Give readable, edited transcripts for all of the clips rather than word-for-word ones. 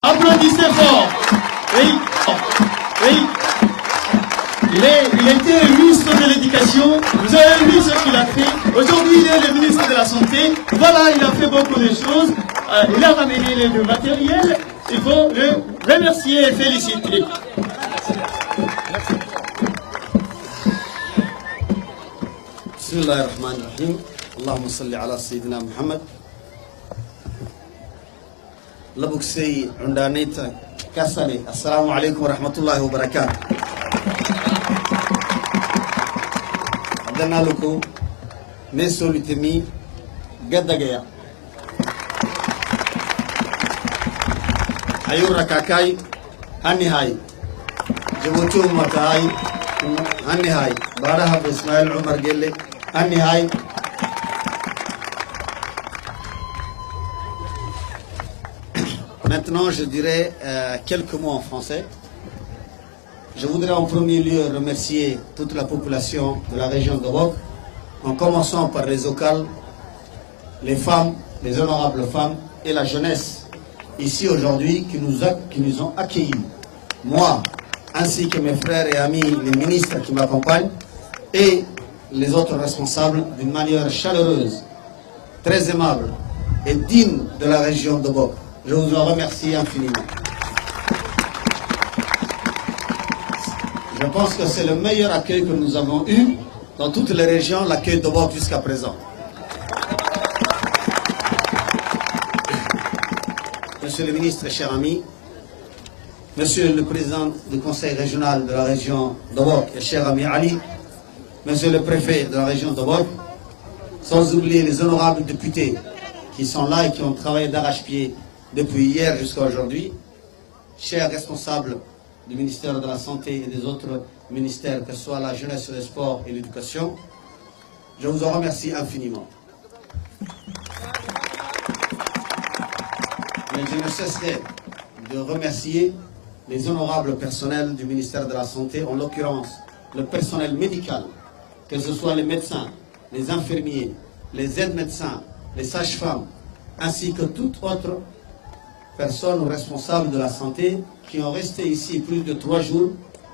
Applaudissez fort. Oui, oui. Il a été ministre de l'Éducation. Vous avez vu ce qu'il a fait. Aujourd'hui, il est le ministre de la Santé. Voilà, il a fait beaucoup de choses. Il a ramené le matériel. Il faut le remercier et féliciter. Bismillahirrahmanirrahim. Allahumma salli ala Sayyidina Muhammad. Labuksei undanita kasane. Assalamu alaikum wa rahmatullahi wa barakatuh. Adana loko nesolitemi gadagaya. Ayura kakai anihai. Jabutu matai anihai. Baraha Ismail Umar Gelle anihai. Maintenant, je dirais quelques mots en français. Je voudrais en premier lieu remercier toute la population de la région de Wok, en commençant par les Okal, les femmes, les honorables femmes et la jeunesse ici aujourd'hui qui nous ont accueillis. Moi, ainsi que mes frères et amis, les ministres qui m'accompagnent et les autres responsables d'une manière chaleureuse, très aimable et digne de la région de Wok. Je vous en remercie infiniment. Je pense que c'est le meilleur accueil que nous avons eu dans toutes les régions, l'accueil de Wok jusqu'à présent. Monsieur le ministre, chers amis, Monsieur le président du conseil régional de la région de Wok et cher ami Ali, Monsieur le préfet de la région de Wok, sans oublier les honorables députés qui sont là et qui ont travaillé d'arrache-pied depuis hier jusqu'à aujourd'hui, chers responsables du ministère de la Santé et des autres ministères, que ce soit la jeunesse, le sport et l'éducation, je vous en remercie infiniment. Mais je ne cesserai de remercier les honorables personnels du ministère de la Santé, en l'occurrence le personnel médical, que ce soit les médecins, les infirmiers, les aides-médecins, les sages-femmes, ainsi que toute autre personnes responsables de la santé qui ont resté ici plus de 3 jours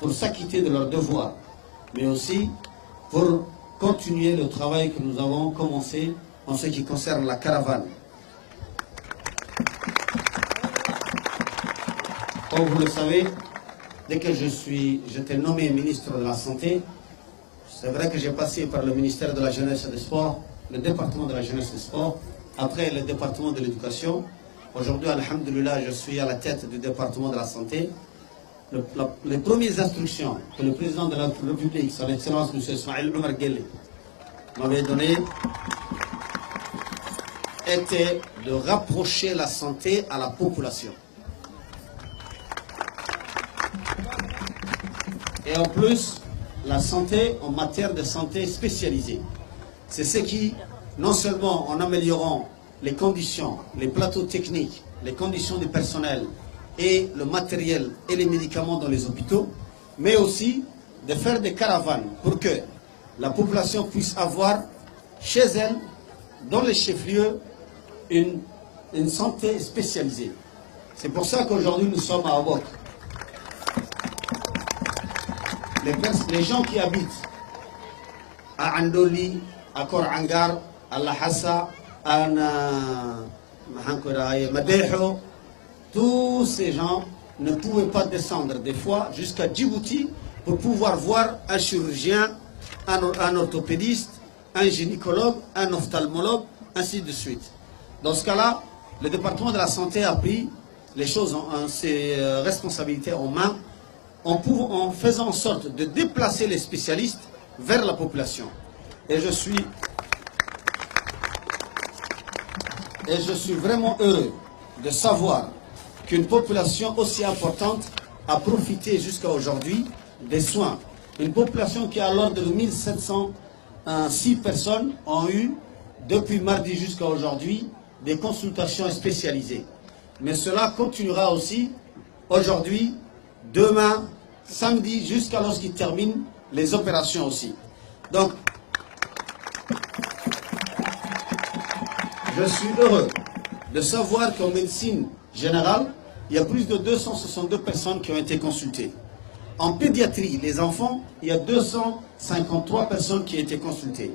pour s'acquitter de leurs devoirs, mais aussi pour continuer le travail que nous avons commencé en ce qui concerne la caravane. Comme vous le savez, dès que j'étais nommé ministre de la Santé, c'est vrai que j'ai passé par le ministère de la Jeunesse et des Sports, le département de la Jeunesse et des Sports, après le département de l'Éducation. Aujourd'hui, alhamdoulilah, je suis à la tête du département de la santé. Les premières instructions que le président de la République, son Excellence M. Ismail Umar Gelle, m'avait données étaient de rapprocher la santé à la population. Et en plus, la santé en matière de santé spécialisée. C'est ce qui, non seulement en améliorant les conditions, les plateaux techniques, les conditions du personnel et le matériel et les médicaments dans les hôpitaux, mais aussi de faire des caravanes pour que la population puisse avoir chez elle, dans les chefs-lieux, une santé spécialisée. C'est pour ça qu'aujourd'hui nous sommes à Wok. Les gens qui habitent à Andoli, à Korangar, à Lahassa, à Madeho, tous ces gens ne pouvaient pas descendre des fois jusqu'à Djibouti pour pouvoir voir un chirurgien, un orthopédiste, un gynécologue, un ophtalmologue, ainsi de suite. Dans ce cas-là, le département de la santé a pris les choses, ses responsabilités en main, en faisant en sorte de déplacer les spécialistes vers la population. Et je suis vraiment heureux de savoir qu'une population aussi importante a profité jusqu'à aujourd'hui des soins. Une population qui, à l'ordre de 1706 personnes, ont eu, depuis mardi jusqu'à aujourd'hui, des consultations spécialisées. Mais cela continuera aussi aujourd'hui, demain, samedi, jusqu'à lorsqu'ils terminent les opérations aussi. Donc, je suis heureux de savoir qu'en médecine générale, il y a plus de 262 personnes qui ont été consultées. En pédiatrie, les enfants, il y a 253 personnes qui ont été consultées.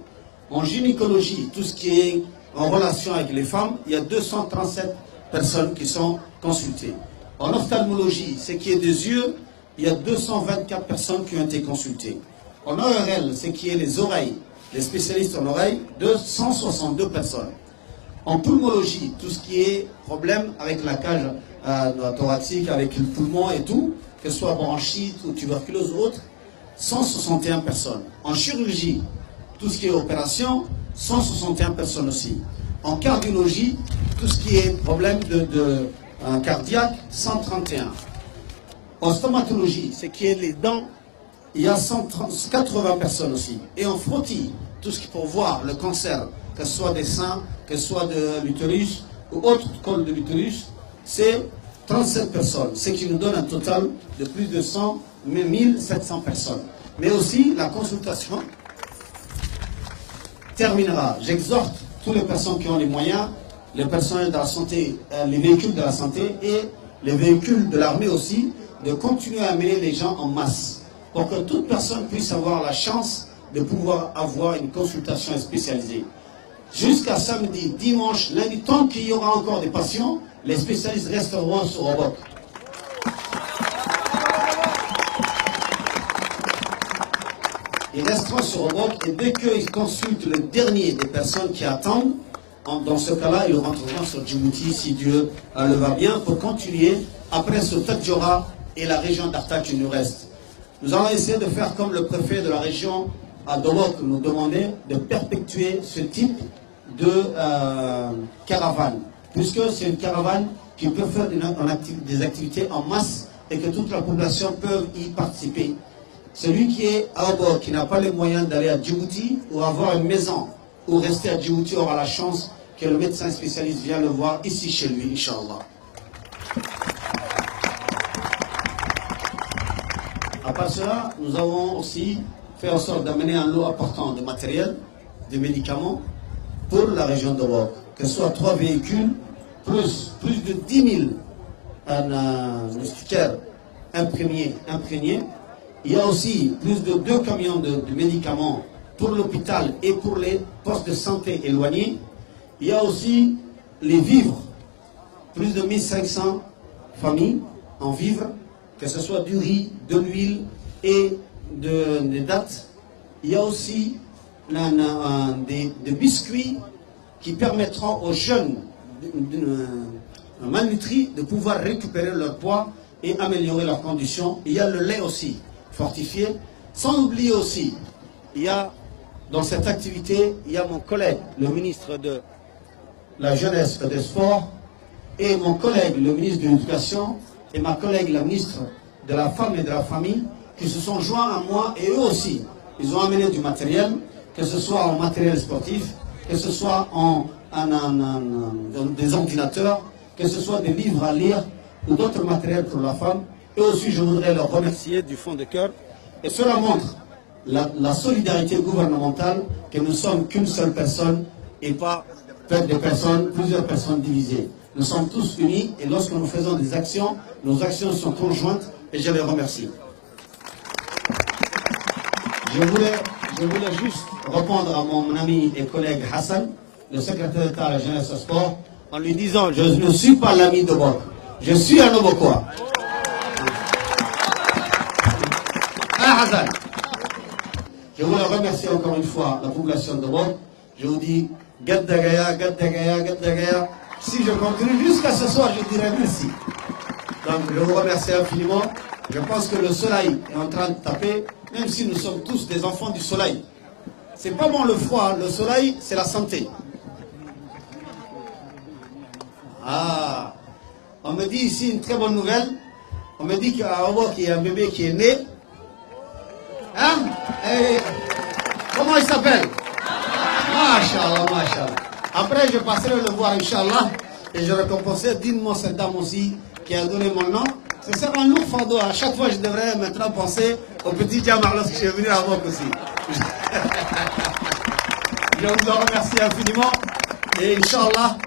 En gynécologie, tout ce qui est en relation avec les femmes, il y a 237 personnes qui sont consultées. En ophtalmologie, ce qui est des yeux, il y a 224 personnes qui ont été consultées. En ORL, ce qui est les oreilles, les spécialistes en oreilles, 262 personnes. En pneumologie, tout ce qui est problème avec la cage thoracique, avec le poumon et tout, que ce soit bronchite ou tuberculose ou autre, 161 personnes. En chirurgie, tout ce qui est opération, 161 personnes aussi. En cardiologie, tout ce qui est problème cardiaque, 131. En stomatologie, ce qui est les dents, il y a 180 personnes aussi. Et en frottis, tout ce qui est pour voir le cancer, que ce soit des seins, que ce soit de l'utérus ou autre col de l'utérus, c'est 37 personnes, ce qui nous donne un total de plus de 1700 personnes. Mais aussi, la consultation terminera. J'exhorte toutes les personnes qui ont les moyens, les personnels de la santé, les véhicules de la santé et les véhicules de l'armée aussi, de continuer à amener les gens en masse pour que toute personne puisse avoir la chance de pouvoir avoir une consultation spécialisée. Jusqu'à samedi, dimanche, lundi, tant qu'il y aura encore des patients, les spécialistes resteront sur Obok. Ils resteront sur Obok et dès qu'ils consultent le dernier des personnes qui attendent, dans ce cas-là, ils rentreront sur Djibouti si Dieu le va bien pour continuer après ce Tadjoura et la région d'Arta qui nous reste. Nous allons essayer de faire comme le préfet de la région à Dobok nous demandait de perpétuer ce type de caravane, puisque c'est une caravane qui peut faire des activités en masse et que toute la population peut y participer. Celui qui est à Obok, qui n'a pas les moyens d'aller à Djibouti ou avoir une maison ou rester à Djibouti, aura la chance que le médecin spécialiste vienne le voir ici chez lui, Inch'Allah. À part cela, nous avons aussi fait en sorte d'amener un lot important de matériel, de médicaments pour la région de Obok, que ce soit 3 véhicules, plus de 10 000 moustiquaires imprégnés. Il y a aussi plus de 2 camions de médicaments pour l'hôpital et pour les postes de santé éloignés. Il y a aussi les vivres, plus de 1500 familles en vivres, que ce soit du riz, de l'huile et des dattes. Il y a aussi des biscuits qui permettront aux jeunes malnutris de pouvoir récupérer leur poids et améliorer leurs conditions. Il y a le lait aussi fortifié. Sans oublier aussi, il y a dans cette activité, il y a mon collègue, le ministre de la Jeunesse et des Sports, et mon collègue, le ministre de l'Éducation, et ma collègue, la ministre de la Femme et de la Famille, qui se sont joints à moi, et eux aussi, ils ont amené du matériel, que ce soit en matériel sportif, que ce soit des ordinateurs, que ce soit des livres à lire, ou d'autres matériels pour la femme. Et aussi, je voudrais leur remercier du fond de cœur. Et cela montre la solidarité gouvernementale, que nous sommes qu'une seule personne, et pas plusieurs personnes divisées. Nous sommes tous unis, et lorsque nous faisons des actions, nos actions sont conjointes, et je les remercie. Je voulais juste répondre à mon ami et collègue Hassan, le secrétaire d'État à la jeunesse et au sport, en lui disant, je ne suis pas l'ami de Obok, je suis un Obokois. Ah Hassan, je voulais remercier encore une fois la population de Obok. Je vous dis, Gaddagaya, Gaddagaya, Gaddagaya. Si je continue jusqu'à ce soir, je dirai merci. Donc je vous remercie infiniment. Je pense que le soleil est en train de taper, même si nous sommes tous des enfants du soleil. C'est pas bon le froid, le soleil, c'est la santé. Ah, on me dit ici une très bonne nouvelle. On me dit qu'à Obok, il y a un bébé qui est né. Hein? Et comment il s'appelle? Masha'Allah, Masha'Allah. Après, je passerai le voir, Inch'Allah, et je récompenserai dignement cette dame aussi qui a donné mon nom. C'est ça un lourd fardeau. À chaque fois, je devrais maintenant penser au petit Jamar lorsque je suis venu à Obok aussi. Je vous en remercie infiniment. Et Inch'Allah,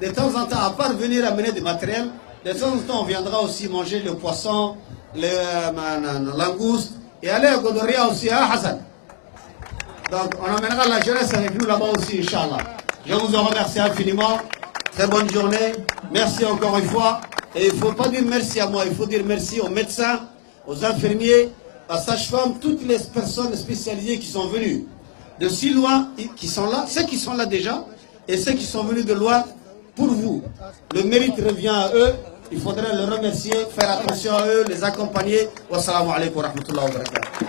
de temps en temps, à part venir amener du matériel, De temps en temps, on viendra aussi manger le poisson, les langoustes, et aller à Godoria aussi, à Hassan. Donc, on emmènera la jeunesse avec nous là-bas aussi, Inch'Allah. Je vous en remercie infiniment. Très bonne journée. Merci encore une fois. Et il ne faut pas dire merci à moi, il faut dire merci aux médecins, aux infirmiers, aux sages-femmes, toutes les personnes spécialisées qui sont venues de si loin, qui sont là, ceux qui sont là déjà, et ceux qui sont venus de loin pour vous. Le mérite revient à eux. Il faudrait les remercier, faire attention à eux, les accompagner. Wassalamu alaikum wa rahmatullahi wa barakatuh.